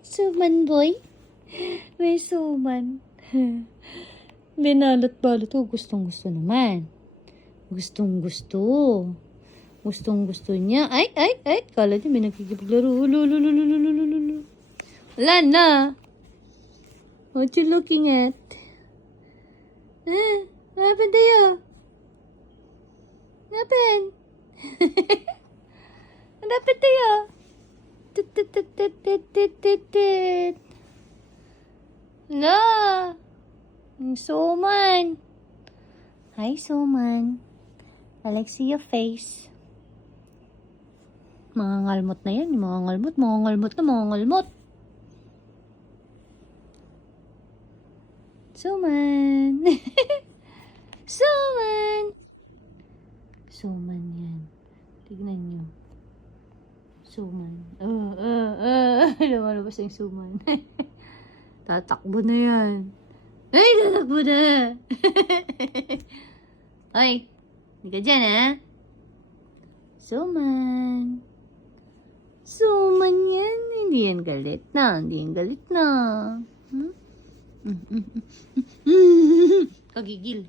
Suman boy. May suman. Binalot-balot. Oh, gustong-gusto naman. Gustong-gusto. Gustong-gusto niya. Ay. Kala niya may nagkikipaglaro. Ululululululululu. Wala na. What you looking at? What happened to you? What happened? What happened to you? No. Suman. Hi, Suman. I like see your face. Mga ngalmot na yan. Mga ngalmot. Suman. Suman. Suman yan. Tignan nyo. Suman. Lumalabas yung suman. Tatakbo na yan. Ay, tatakbo na. Ay, hindi ka dyan, ha? Suman. Suman yan. Hindi yan galit na. Kagigil.